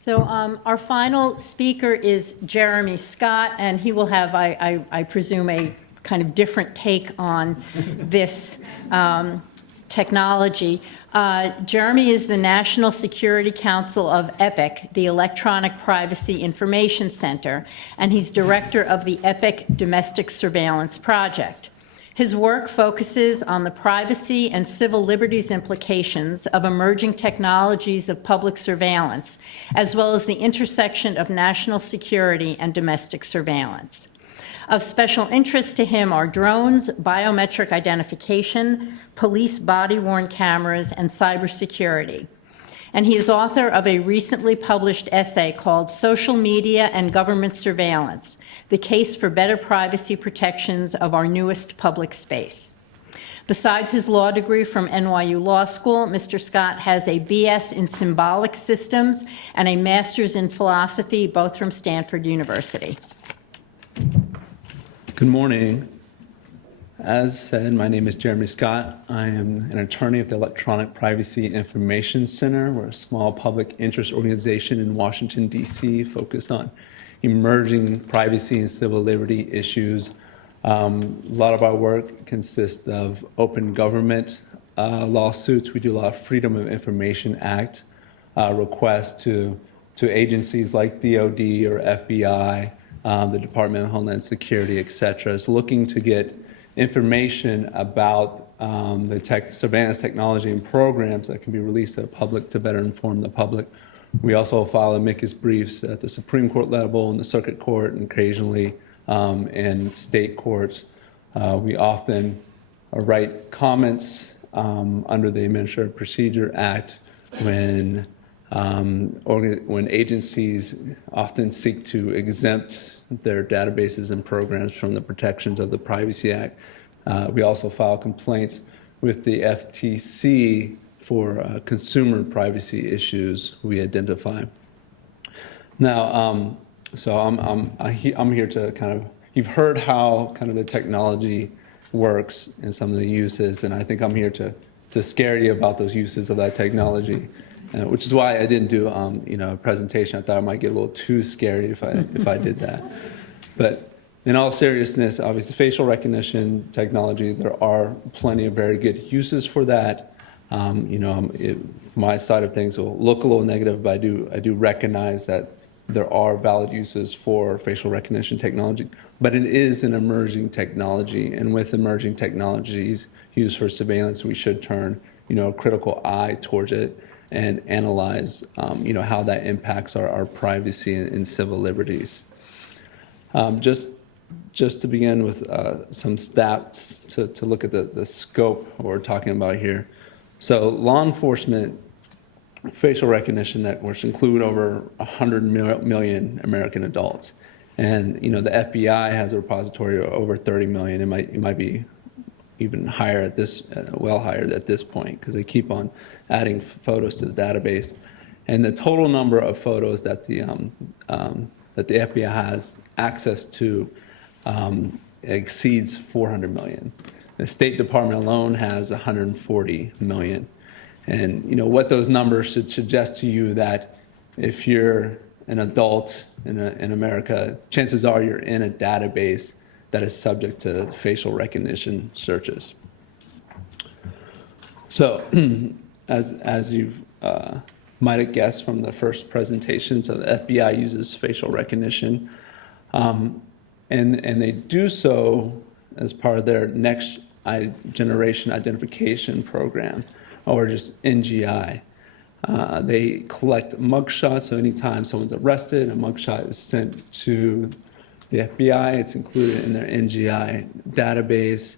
So our final speaker is Jeremy Scott, and he will have, I presume, a kind of different take on this technology. Jeremy is the National Security Council of EPIC, the Electronic Privacy Information Center, and he's director of the EPIC Domestic Surveillance Project. His work focuses on the privacy and civil liberties implications of emerging technologies of public surveillance, as well as the intersection of national security and domestic surveillance. Of special interest to him are drones, biometric identification, police body-worn cameras, and cybersecurity. And he is author of a recently published essay called Social Media and Government Surveillance: The Case for Better Privacy Protections of Our Newest Public Space. Besides his law degree from NYU Law School, Mr. Scott has a BS in Symbolic Systems and a Master's in Philosophy, both from Stanford University. Good morning. As said, my name is Jeremy Scott. I am an attorney at the Electronic Privacy Information Center. We're a small public interest organization in Washington, D.C., focused on emerging privacy and civil liberty issues. A lot of our work consists of open government lawsuits. We do a lot of Freedom of Information Act requests to agencies like DOD or FBI, the Department of Homeland Security, et cetera. It's looking to get information about the surveillance technology and programs that can be released to the public to better inform the public. We also file amicus briefs at the Supreme Court level, in the Circuit Court, and occasionally in state courts. We often write comments under the Administrative Procedure Act when agencies often seek to exempt their databases and programs from the protections of the Privacy Act. We also file complaints with the FTC for consumer privacy issues we identify. Now, so I'm here to kind of, you've heard how kind of the technology works and some of the uses, and I think I'm here to scare you about those uses of that technology. Which is why I didn't do a presentation. I thought I might get a little too scary if I did that. But in all seriousness, obviously facial recognition technology, there are plenty of very good uses for that. My side of things will look a little negative, but I do recognize that there are valid uses for facial recognition technology. But it is an emerging technology, and with emerging technologies used for surveillance, we should turn a critical eye towards it and analyze, how that impacts our privacy and civil liberties. Just to begin with some stats to look at the scope of what we're talking about here. So law enforcement facial recognition networks include over 100 million American adults. And, the FBI has a repository of over 30 million. It might be even higher at this, well higher at this point, because they keep on adding photos to the database. And the total number of photos that the FBI has access to exceeds 400 million. The State Department alone has 140 million. And what those numbers should suggest to you that if you're an adult in America, chances are you're in a database that is subject to facial recognition searches. So, as you might have guessed from the first presentation, so the FBI uses facial recognition, and they do so as part of their next generation identification program, or just NGI. They collect mugshots, so anytime someone's arrested, a mugshot is sent to the FBI. It's included in their NGI database.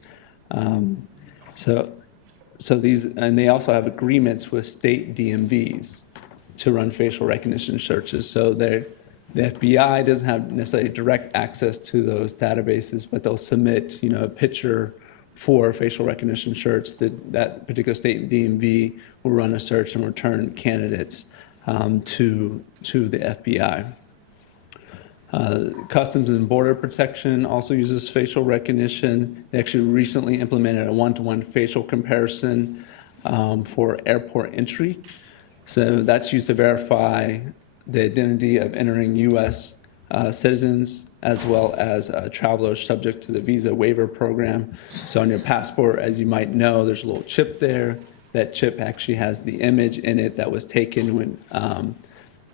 So these, and they also have agreements with state DMVs to run facial recognition searches. So the FBI doesn't have necessarily direct access to those databases, but they'll submit, a picture for a facial recognition search. That particular state DMV will run a search and return candidates to the FBI. Customs and Border Protection also uses facial recognition. They actually recently implemented a one-to-one facial comparison for airport entry. So that's used to verify the identity of entering U.S. Citizens, as well as travelers subject to the visa waiver program. So on your passport, as you might know, there's a little chip there. That chip actually has the image in it that was taken when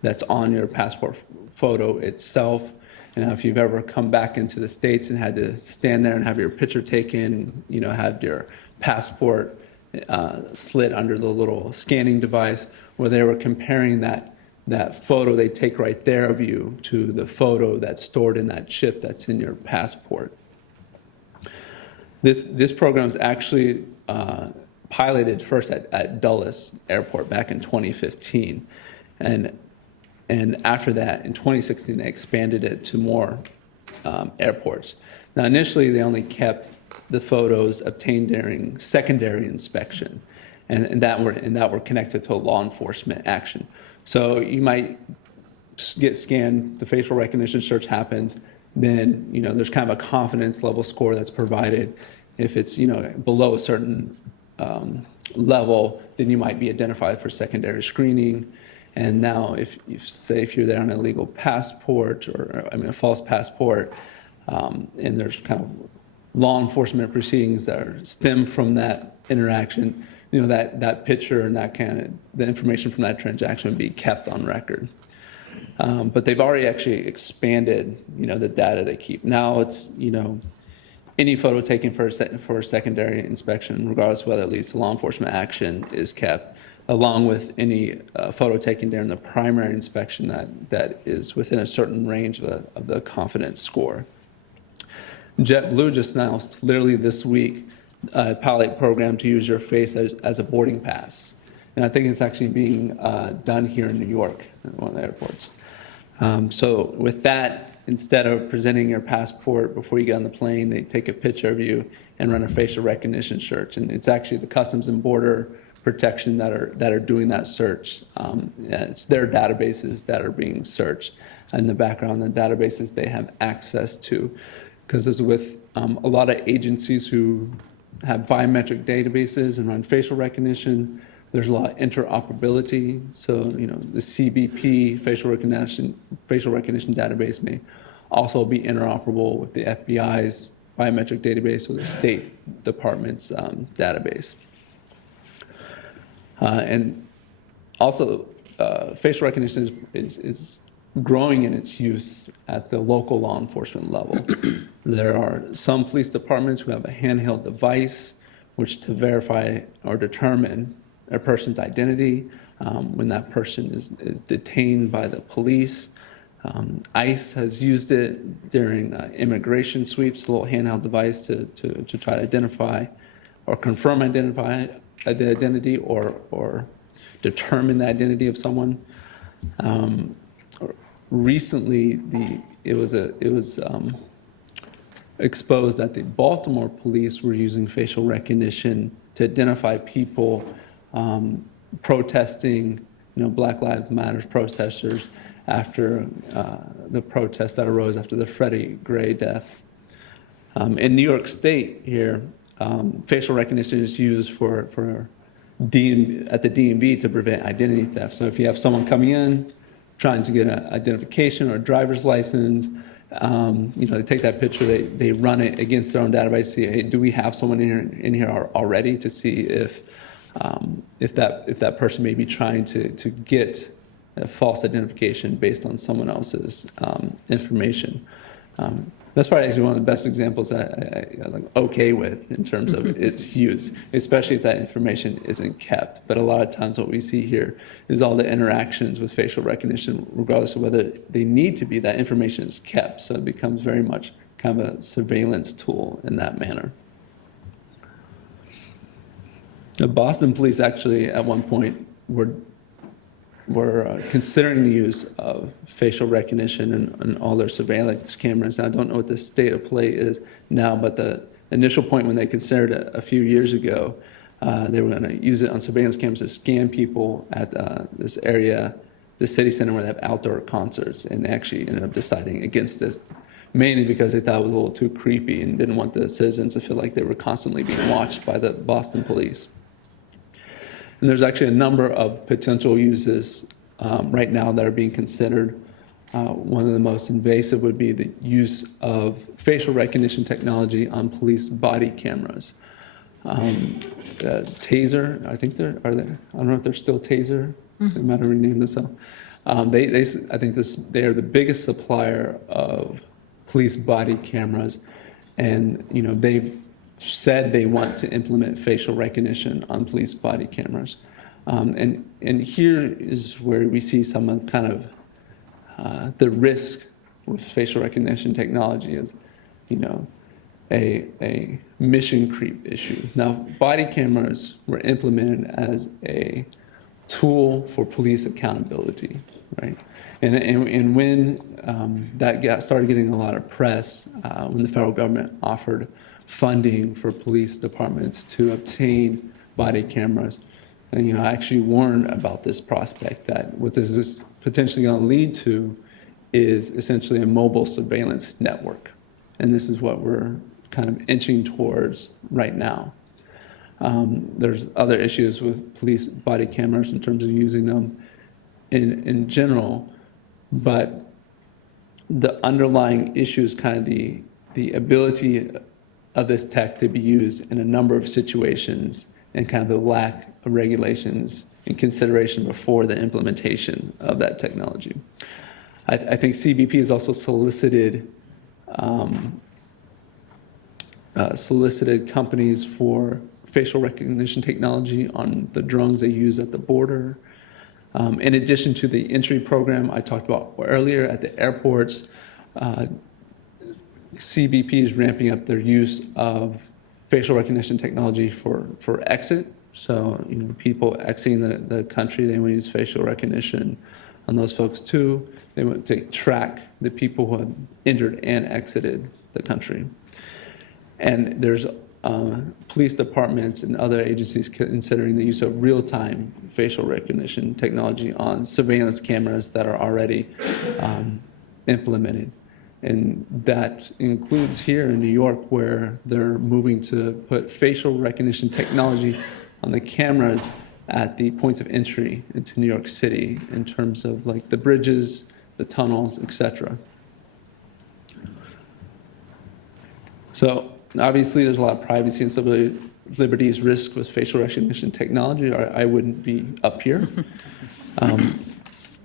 that's on your passport photo itself. And if you've ever come back into the States and had to stand there and have your picture taken, have your passport slid under the little scanning device, where they were comparing that photo they take right there of you to the photo that's stored in that chip that's in your passport. This program is actually piloted first at Dulles Airport back in 2015. And after that, in 2016, they expanded it to more airports. Now, initially, they only kept the photos obtained during secondary inspection, and that were connected to a law enforcement action. So you might get scanned, the facial recognition search happens, then there's kind of a confidence level score that's provided. If it's below a certain level, then you might be identified for secondary screening. And now, if you're there on an illegal passport or a false passport, and there's kind of law enforcement proceedings that stem from that interaction, that picture and the information from that transaction would be kept on record. But they've already actually expanded, the data they keep. Now it's, any photo taken for a secondary inspection, regardless of whether it leads to law enforcement action, is kept, along with any photo taken during the primary inspection that is within a certain range of the confidence score. JetBlue just announced, literally this week, a pilot program to use your face as a boarding pass. And I think it's actually being done here in New York at one of the airports. So with that, instead of presenting your passport before you get on the plane, they take a picture of you and run a facial recognition search. And it's actually the Customs and Border Protection that are doing that search. It's their databases that are being searched. In the background, the databases they have access to. Because as with a lot of agencies who have biometric databases and run facial recognition, there's a lot of interoperability. So, the CBP facial recognition database may also be interoperable with the FBI's biometric database or the State Department's database. And also, facial recognition is growing in its use at the local law enforcement level. There are some police departments who have a handheld device which to verify or determine a person's identity when that person is detained by the police. ICE has used it during immigration sweeps, a little handheld device to try to identify or confirm the identity or determine the identity of someone. Recently, it was exposed that the Baltimore police were using facial recognition to identify people protesting, Black Lives Matter protesters after the protest that arose after the Freddie Gray death. In New York State here, facial recognition is used at the DMV to prevent identity theft. So if you have someone coming in trying to get an identification or a driver's license, they take that picture, they run it against their own database, see, hey, do we have someone in here already, to see if that person may be trying to get a false identification based on someone else's information. That's probably actually one of the best examples that I'm like okay with in terms of its use, especially if that information isn't kept. But a lot of times what we see here is all the interactions with facial recognition, regardless of whether they need to be, that information is kept. So it becomes very much kind of a surveillance tool in that manner. The Boston police actually at one point were considering the use of facial recognition and all their surveillance cameras. I don't know what the state of play is now, but the initial point when they considered it a few years ago, they were going to use it on surveillance cameras to scan people at this area, the city center where they have outdoor concerts, and they actually ended up deciding against this, mainly because they thought it was a little too creepy and didn't want the citizens to feel like they were constantly being watched by the Boston police. And there's actually a number of potential uses right now that are being considered. One of the most invasive would be the use of facial recognition technology on police body cameras. Taser, I think they're, are they? I don't know if they're still Taser. They might have renamed themselves. I think they are the biggest supplier of police body cameras, and they've said they want to implement facial recognition on police body cameras. And here is where we see some of kind of the risk with facial recognition technology is, a mission creep issue. Now, body cameras were implemented as a tool for police accountability, right? And when that started getting a lot of press, when the federal government offered funding for police departments to obtain body cameras, and I actually warned about this prospect that what this is potentially going to lead to is essentially a mobile surveillance network, and this is what we're kind of inching towards right now. There's other issues with police body cameras in terms of using them in general, but the underlying issue is kind of the ability of this tech to be used in a number of situations and kind of the lack of regulations and consideration before the implementation of that technology. I think CBP has also solicited companies for facial recognition technology on the drones they use at the border. In addition to the entry program I talked about earlier at the airports, CBP is ramping up their use of facial recognition technology for exit. So, people exiting the country, they want to use facial recognition on those folks too. They want to track the people who have entered and exited the country. And there's police departments and other agencies considering the use of real-time facial recognition technology on surveillance cameras that are already implemented. And that includes here in New York, where they're moving to put facial recognition technology on the cameras at the points of entry into New York City in terms of like the bridges, the tunnels, etc. So obviously there's a lot of privacy and civil liberties risk with facial recognition technology, or I wouldn't be up here.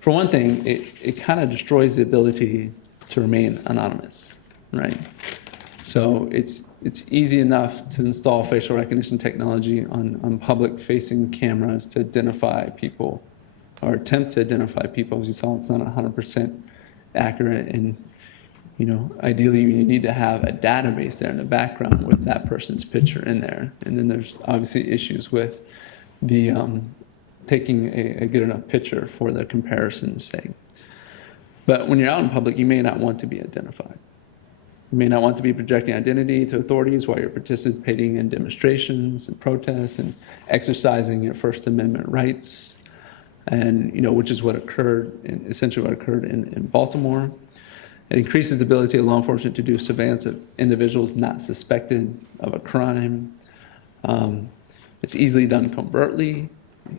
For one thing, it kind of destroys the ability to remain anonymous, right? So it's easy enough to install facial recognition technology on public-facing cameras to identify people, or attempt to identify people. As you saw, it's not 100% accurate, and ideally you need to have a database there in the background with that person's picture in there. And then there's obviously issues with the taking a good enough picture for the comparison's sake. But when you're out in public, you may not want to be identified. You may not want to be projecting identity to authorities while you're participating in demonstrations and protests and exercising your First Amendment rights, and which is what occurred, essentially what occurred in Baltimore. It increases the ability of law enforcement to do surveillance of individuals not suspected of a crime. It's easily done covertly,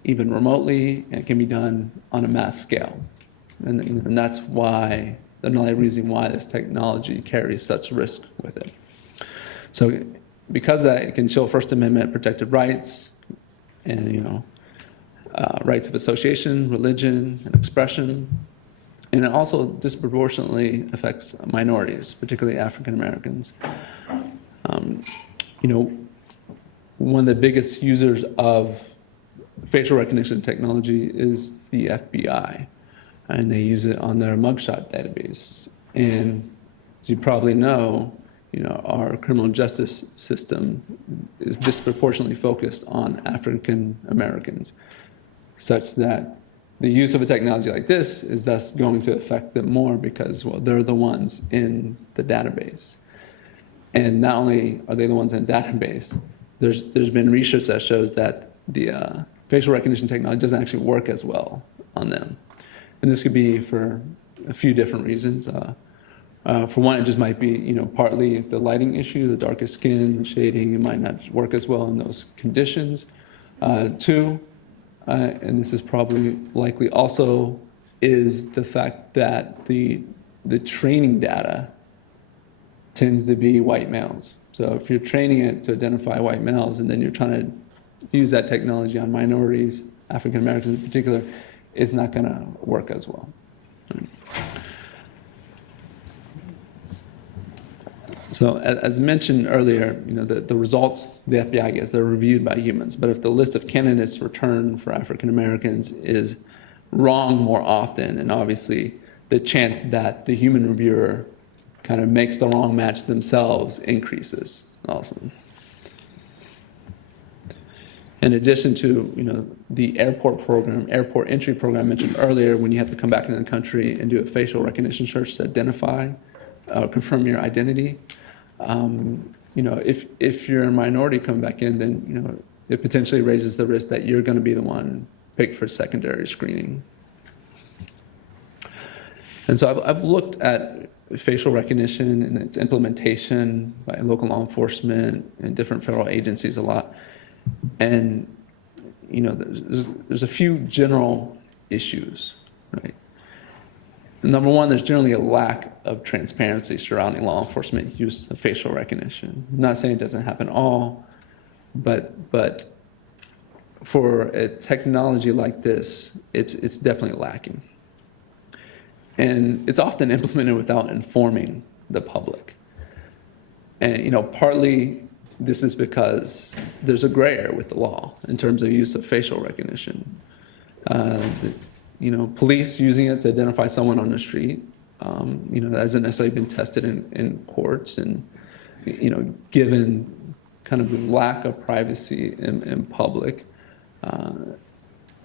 even remotely, and it can be done on a mass scale. And that's why, the only reason why this technology carries such risk with it. So because of that, it can show First Amendment protected rights and, rights of association, religion, and expression. And it also disproportionately affects minorities, particularly African Americans. One of the biggest users of facial recognition technology is the FBI, and they use it on their mugshot database. And as you probably know, our criminal justice system is disproportionately focused on African Americans, such that the use of a technology like this is thus going to affect them more because, well, they're the ones in the database. And not only are they the ones in the database, there's been research that shows that the facial recognition technology doesn't actually work as well on them. And this could be for a few different reasons. For one, it just might be, partly the lighting issue, the darker skin, the shading, it might not work as well in those conditions. Two, and this is probably likely also, is the fact that the training data tends to be white males. So if you're training it to identify white males and then you're trying to use that technology on minorities, African Americans in particular, it's not going to work as well. So as mentioned earlier, the results the FBI gets, they're reviewed by humans. But if the list of candidates returned for African Americans is wrong more often, and obviously the chance that the human reviewer kind of makes the wrong match themselves increases also. In addition to the airport entry program mentioned earlier, when you have to come back into the country and do a facial recognition search to identify, confirm your identity. If you're a minority coming back in, then it potentially raises the risk that you're going to be the one picked for secondary screening. And so I've looked at facial recognition and its implementation by local law enforcement and different federal agencies a lot. And there's a few general issues, right? Number one, there's generally a lack of transparency surrounding law enforcement use of facial recognition. I'm not saying it doesn't happen all, but for a technology like this, it's definitely lacking. And it's often implemented without informing the public. And partly this is because there's a gray area with the law in terms of use of facial recognition. Police using it to identify someone on the street, that hasn't necessarily been tested in courts, and given kind of the lack of privacy in public,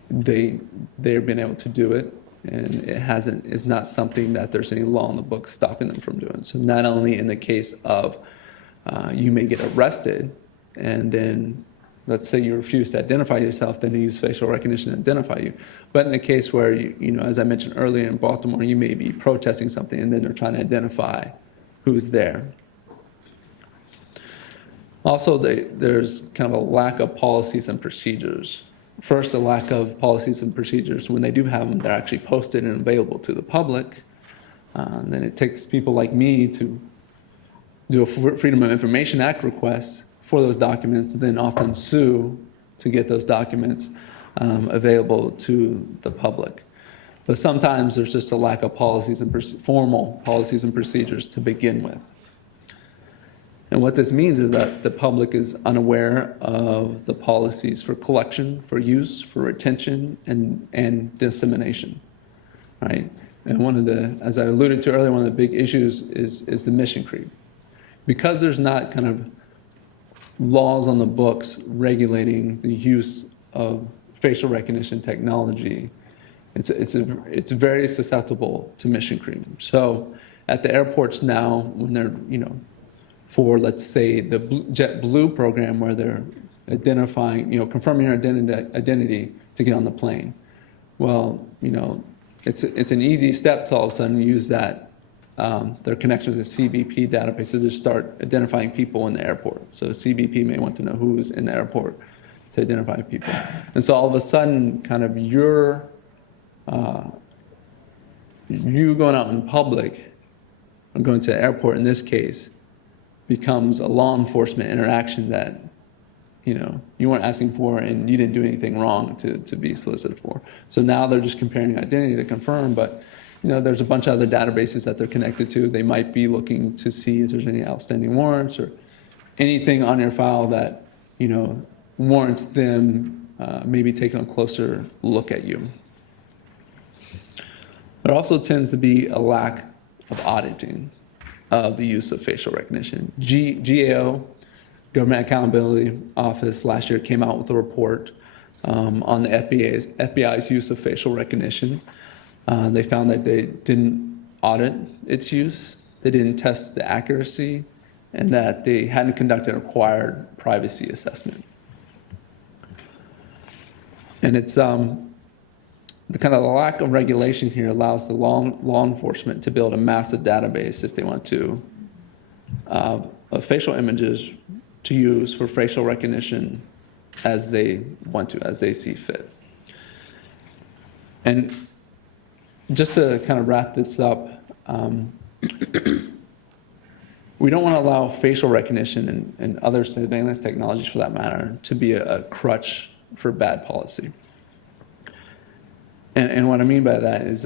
they've been able to do it, and it's not something that there's any law in the book stopping them from doing. So not only in the case of you may get arrested, and then let's say you refuse to identify yourself, then they use facial recognition to identify you. But in the case where, as I mentioned earlier in Baltimore, you may be protesting something and then they're trying to identify who's there. Also, there's kind of a lack of policies and procedures. First, a lack of policies and procedures. When they do have them, they're actually posted and available to the public. Then it takes people like me to do a Freedom of Information Act request for those documents, and then often sue to get those documents available to the public. But sometimes there's just a lack of policies and formal policies and procedures to begin with. And what this means is that the public is unaware of the policies for collection, for use, for retention, and dissemination, right? And as I alluded to earlier, one of the big issues is the mission creep. Because there's not kind of laws on the books regulating the use of facial recognition technology, it's very susceptible to mission creep. So at the airports now, when they're, for let's say the JetBlue program where they're identifying, confirming your identity to get on the plane. Well, it's an easy step to all of a sudden use that their connection to the CBP databases to start identifying people in the airport. So CBP may want to know who's in the airport to identify people. And so all of a sudden, kind of you going out in public, or going to the airport in this case, becomes a law enforcement interaction that you weren't asking for and you didn't do anything wrong to be solicited for. So now they're just comparing identity to confirm, but there's a bunch of other databases that they're connected to. They might be looking to see if there's any outstanding warrants or anything on your file that warrants them maybe taking a closer look at you. There also tends to be a lack of auditing of the use of facial recognition. GAO, Government Accountability Office, last year came out with a report on the FBI's use of facial recognition. They found that they didn't audit its use, they didn't test the accuracy, and that they hadn't conducted a required privacy assessment. And it's the kind of lack of regulation here allows the law enforcement to build a massive database if they want to of facial images to use for facial recognition as they want to, as they see fit. And just to kind of wrap this up, we don't want to allow facial recognition and other surveillance technologies, for that matter, to be a crutch for bad policy. And what I mean by that is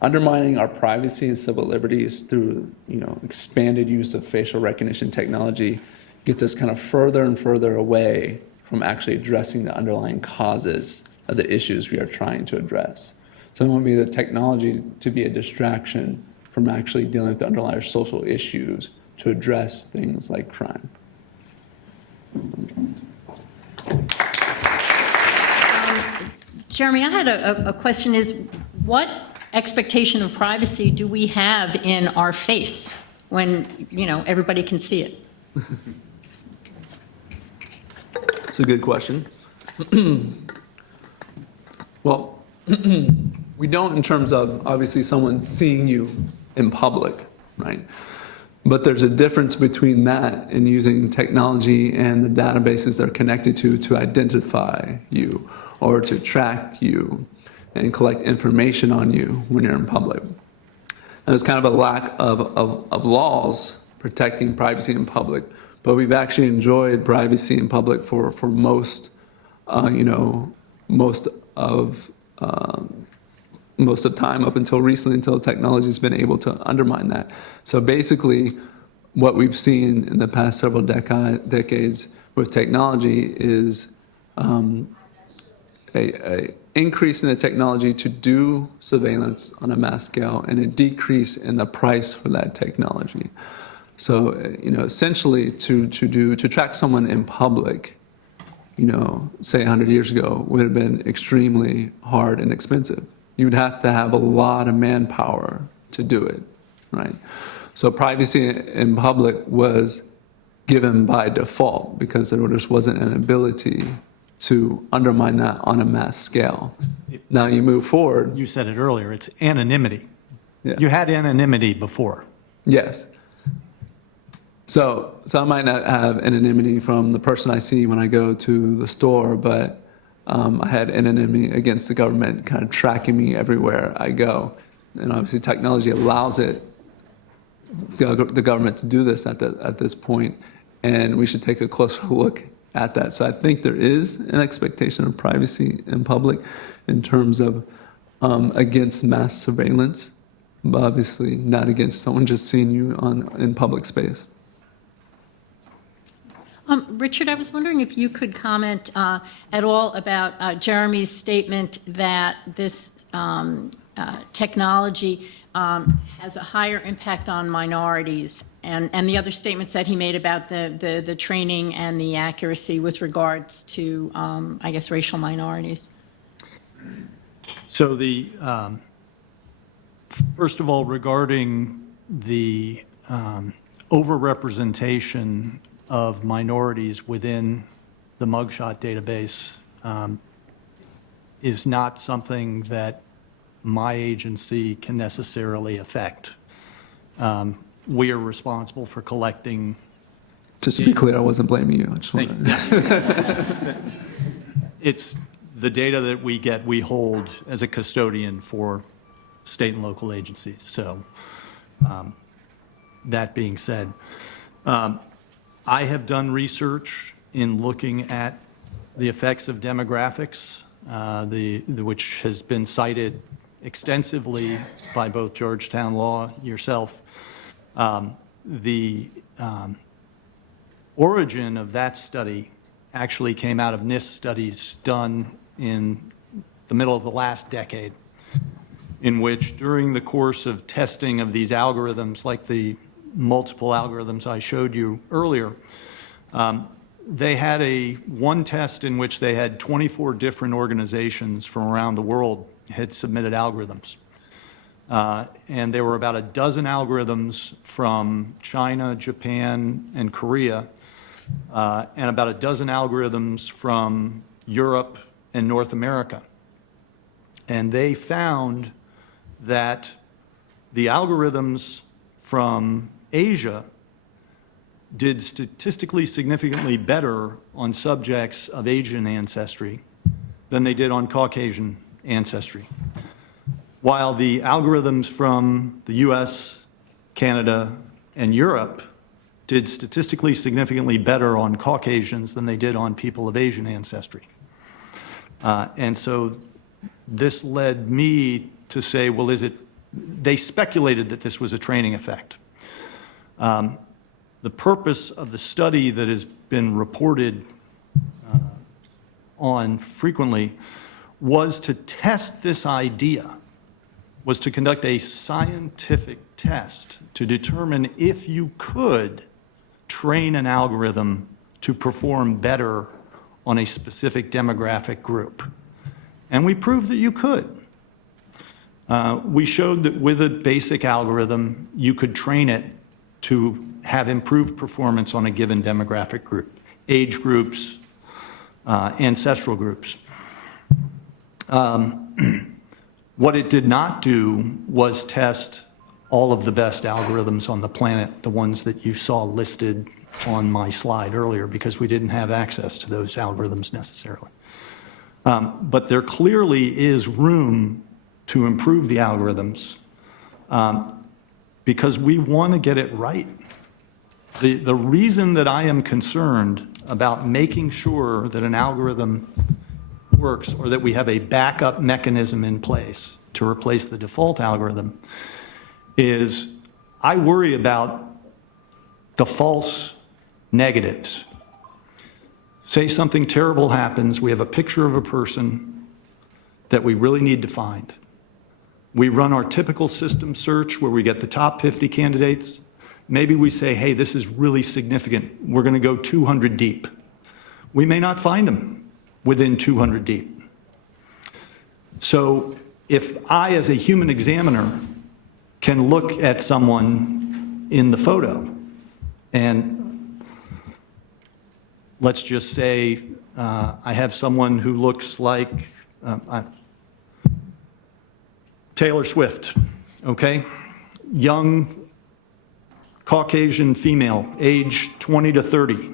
undermining our privacy and civil liberties through expanded use of facial recognition technology gets us kind of further and further away from actually addressing the underlying causes of the issues we are trying to address. So we want the technology to be a distraction from actually dealing with the underlying social issues to address things like crime. Jeremy, I had a question is, what expectation of privacy do we have in our face when, everybody can see it? It's a good question. Well, we don't in terms of obviously someone seeing you in public, right? But there's a difference between that and using technology and the databases they're connected to identify you or to track you and collect information on you when you're in public. And there's kind of a lack of laws protecting privacy in public, but we've actually enjoyed privacy in public for most of time up until recently, until technology has been able to undermine that. So basically, what we've seen in the past several decades with technology is a increase in the technology to do surveillance on a mass scale and a decrease in the price for that technology. So, essentially to track someone in public, say 100 years ago, would have been extremely hard and expensive. You would have to have a lot of manpower to do it, right? So privacy in public was given by default because there just wasn't an ability to undermine that on a mass scale. Now you move forward. You said it earlier, it's anonymity. Yeah. You had anonymity before. Yes. So I might not have anonymity from the person I see when I go to the store, but I had anonymity against the government kind of tracking me everywhere I go. And obviously technology allows the government to do this at this point, and we should take a closer look at that. So I think there is an expectation of privacy in public in terms of against mass surveillance, but obviously not against someone just seeing you in public space. Richard, I was wondering if you could comment at all about Jeremy's statement that this technology has a higher impact on minorities, and the other statements that he made about the training and the accuracy with regards to, I guess, racial minorities. So first of all, regarding the overrepresentation of minorities within the mugshot database is not something that my agency can necessarily affect. We are responsible for collecting. Just to be clear, I wasn't blaming you. I just wanted It's the data that we get, we hold as a custodian for state and local agencies. So that being said, I have done research in looking at the effects of demographics, which has been cited extensively by both Georgetown Law, yourself. The origin of that study actually came out of NIST studies done in the middle of the last decade, in which during the course of testing of these algorithms, like the multiple algorithms I showed you earlier, they had one test in which they had 24 different organizations from around the world had submitted algorithms. And there were about a dozen algorithms from China, Japan, and Korea, and about a dozen algorithms from Europe and North America. And they found that the algorithms from Asia did statistically significantly better on subjects of Asian ancestry than they did on Caucasian ancestry. While the algorithms from the US, Canada, and Europe did statistically significantly better on Caucasians than they did on people of Asian ancestry. And so this led me to say, well, they speculated that this was a training effect. The purpose of the study that has been reported on frequently was to test this idea, was to conduct a scientific test to determine if you could train an algorithm to perform better on a specific demographic group. And we proved that you could. We showed that with a basic algorithm, you could train it to have improved performance on a given demographic group, age groups, ancestral groups. What it did not do was test all of the best algorithms on the planet, the ones that you saw listed on my slide earlier, because we didn't have access to those algorithms necessarily. But there clearly is room to improve the algorithms because we want to get it right. The reason that I am concerned about making sure that an algorithm works or that we have a backup mechanism in place to replace the default algorithm is I worry about the false negatives. Say something terrible happens, we have a picture of a person that we really need to find. We run our typical system search where we get the top 50 candidates. Maybe we say, hey, this is really significant. We're going to go 200 deep. We may not find them within 200 deep. So if I, as a human examiner, can look at someone in the photo and let's just say I have someone who looks like Taylor Swift, okay? Young Caucasian female, age 20 to 30.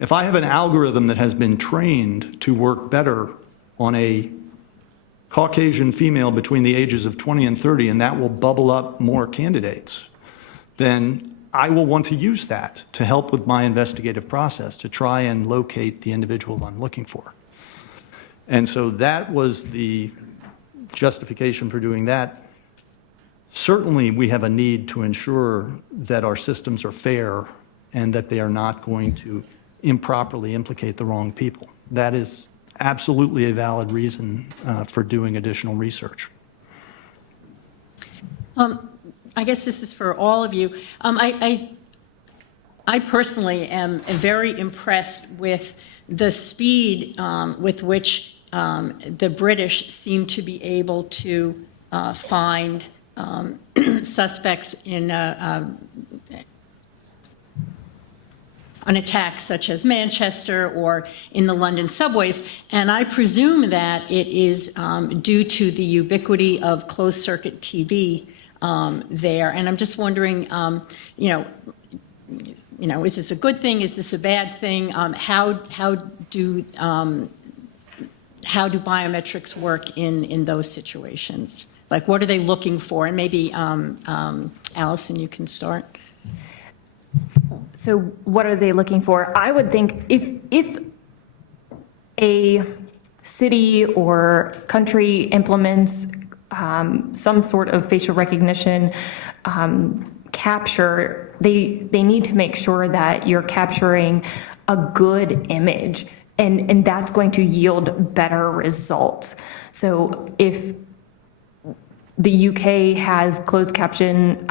If I have an algorithm that has been trained to work better on a Caucasian female between the ages of 20 and 30, and that will bubble up more candidates, then I will want to use that to help with my investigative process to try and locate the individual I'm looking for. And so that was the justification for doing that. Certainly, we have a need to ensure that our systems are fair and that they are not going to improperly implicate the wrong people. That is absolutely a valid reason for doing additional research. I guess this is for all of you. I personally am very impressed with the speed with which the British seem to be able to find suspects in an attack such as Manchester or in the London subways. And I presume that it is due to the ubiquity of closed-circuit TV there. And I'm just wondering, is this a good thing? Is this a bad thing? How do biometrics work in those situations? Like, what are they looking for? And maybe, Allison, you can start. So what are they looking for? I would think if a city or country implements some sort of facial recognition capture, they need to make sure that you're capturing a good image, and that's going to yield better results. So if the UK has closed caption,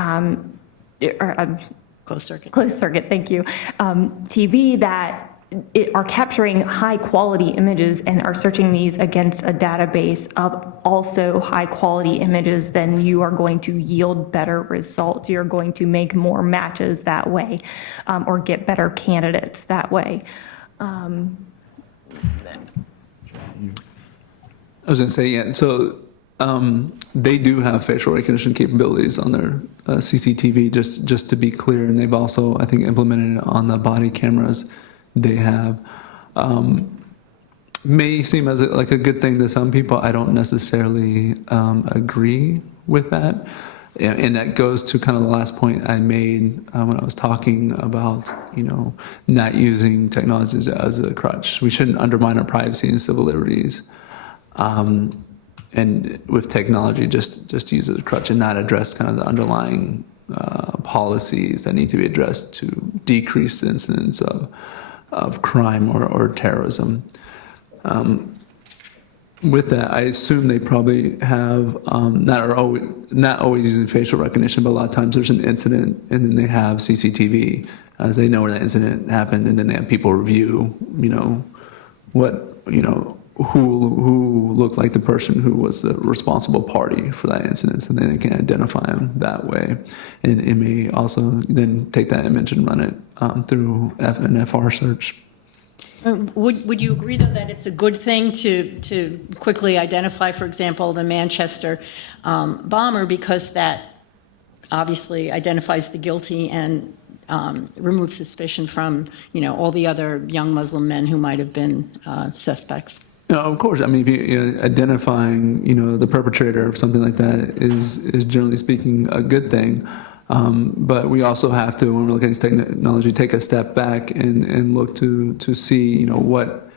closed circuit, thank you, TV that are capturing high quality images and are searching these against a database of also high quality images, then you are going to yield better results. You're going to make more matches that way, or get better candidates that way. I was going to say, yeah, so they do have facial recognition capabilities on their CCTV, just to be clear, and they've also, I think, implemented it on the body cameras they have. may seem as like a good thing to some people. I don't necessarily agree with that. And that goes to kind of the last point I made when I was talking about, not using technology as a crutch. We shouldn't undermine our privacy and civil liberties. And with technology, just use it as a crutch and not address kind of the underlying policies that need to be addressed to decrease the incidence of crime or terrorism. With that, I assume they probably have not always using facial recognition, but a lot of times there's an incident and then they have CCTV. They know where that incident happened, and then they have people review, who looked like the person who was the responsible party for that incident, and then they can identify them that way. And it may also then take that image and run it through an FR search. Would you agree, though, that it's a good thing to quickly identify, for example, the Manchester bomber, because that obviously identifies the guilty and removes suspicion from, all the other young Muslim men who might have been suspects? Of course. I mean, identifying, the perpetrator of something like that is generally speaking a good thing. But we also have to, when we're looking at this technology, take a step back and look to see, what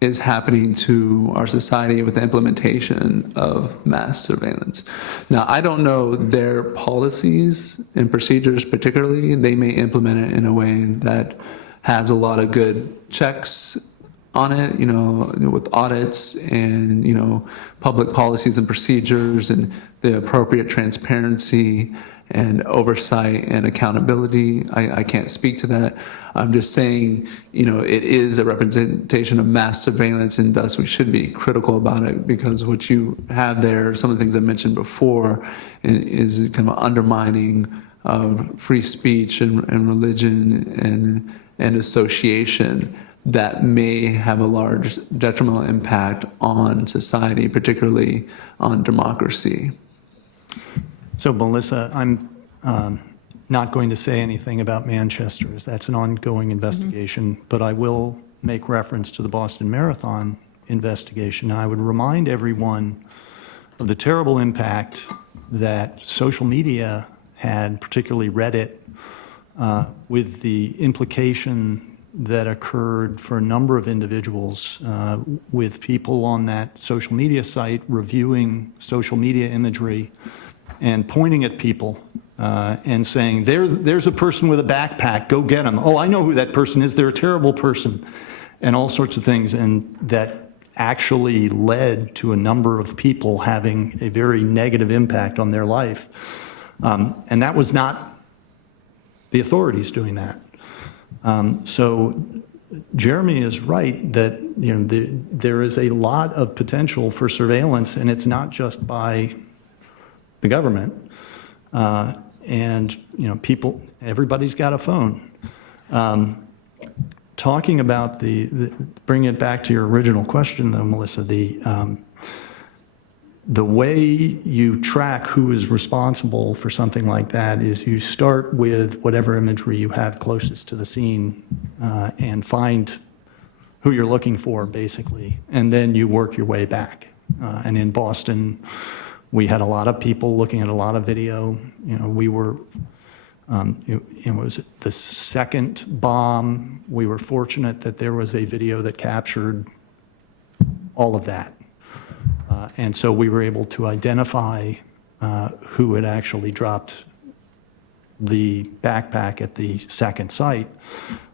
is happening to our society with the implementation of mass surveillance. Now, I don't know their policies and procedures particularly. They may implement it in a way that has a lot of good checks on it, with audits and, public policies and procedures and the appropriate transparency and oversight and accountability. I can't speak to that. I'm just saying, it is a representation of mass surveillance, and thus we should be critical about it, because what you have there, some of the things I mentioned before, is kind of undermining of free speech and religion and association that may have a large detrimental impact on society, particularly on democracy. So, Melissa, I'm not going to say anything about Manchester, as that's an ongoing investigation, but I will make reference to the Boston Marathon investigation. And I would remind everyone of the terrible impact that social media had, particularly Reddit, with the implication that occurred for a number of individuals, with people on that social media site reviewing social media imagery and pointing at people and saying, there's a person with a backpack, go get him. Oh, I know who that person is, they're a terrible person, and all sorts of things. And that actually led to a number of people having a very negative impact on their life. And that was not the authorities doing that. So Jeremy is right that there is a lot of potential for surveillance, and it's not just by the government. And people, everybody's got a phone. Talking about bringing it back to your original question, though, Melissa, the way you track who is responsible for something like that is you start with whatever imagery you have closest to the scene and find who you're looking for, basically, and then you work your way back. And in Boston, we had a lot of people looking at a lot of video. We were, it was the second bomb. We were fortunate that there was a video that captured all of that. And so we were able to identify who had actually dropped the backpack at the second site,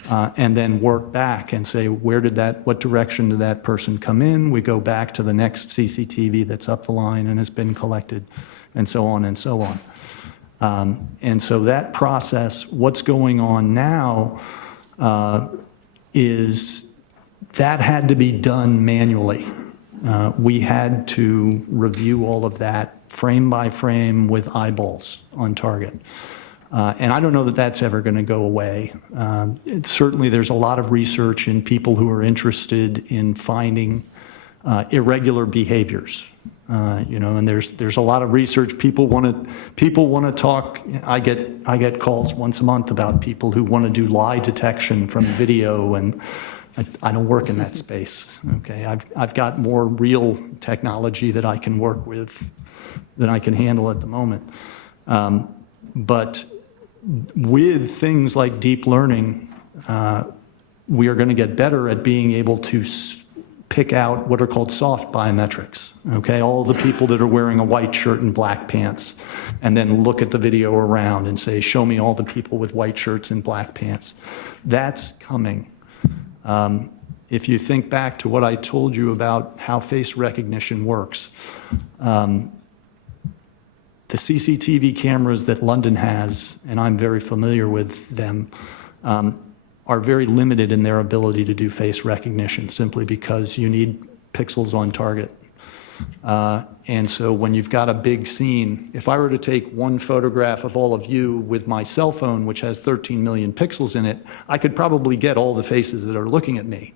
and then work back and say, what direction did that person come in? We go back to the next CCTV that's up the line and has been collected, and so on and so on. And so that process, what's going on now is that had to be done manually. We had to review all of that frame by frame with eyeballs on target. And I don't know that that's ever going to go away. Certainly there's a lot of research in people who are interested in finding irregular behaviors. And there's a lot of research. People want to talk. I get calls once a month about people who want to do lie detection from video and I don't work in that space, okay? I've got more real technology that I can work with than I can handle at the moment. But with things like deep learning, we are going to get better at being able to pick out what are called soft biometrics, okay? All the people that are wearing a white shirt and black pants, and then look at the video around and say, show me all the people with white shirts and black pants. That's coming. If you think back to what I told you about how face recognition works, the CCTV cameras that London has, and I'm very familiar with them, are very limited in their ability to do face recognition simply because you need pixels on target. And so when you've got a big scene, if I were to take one photograph of all of you with my cell phone, which has 13 million pixels in it, I could probably get all the faces that are looking at me.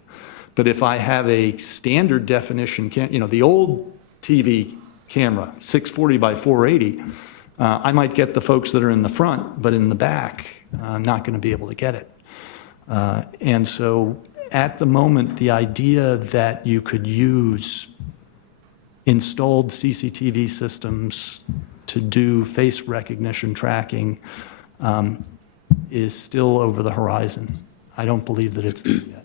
But if I have a standard definition, the old TV camera, 640 by 480, I might get the folks that are in the front, but in the back, I'm not going to be able to get it. And so at the moment, the idea that you could use installed CCTV systems to do face recognition tracking is still over the horizon. I don't believe that it's there yet.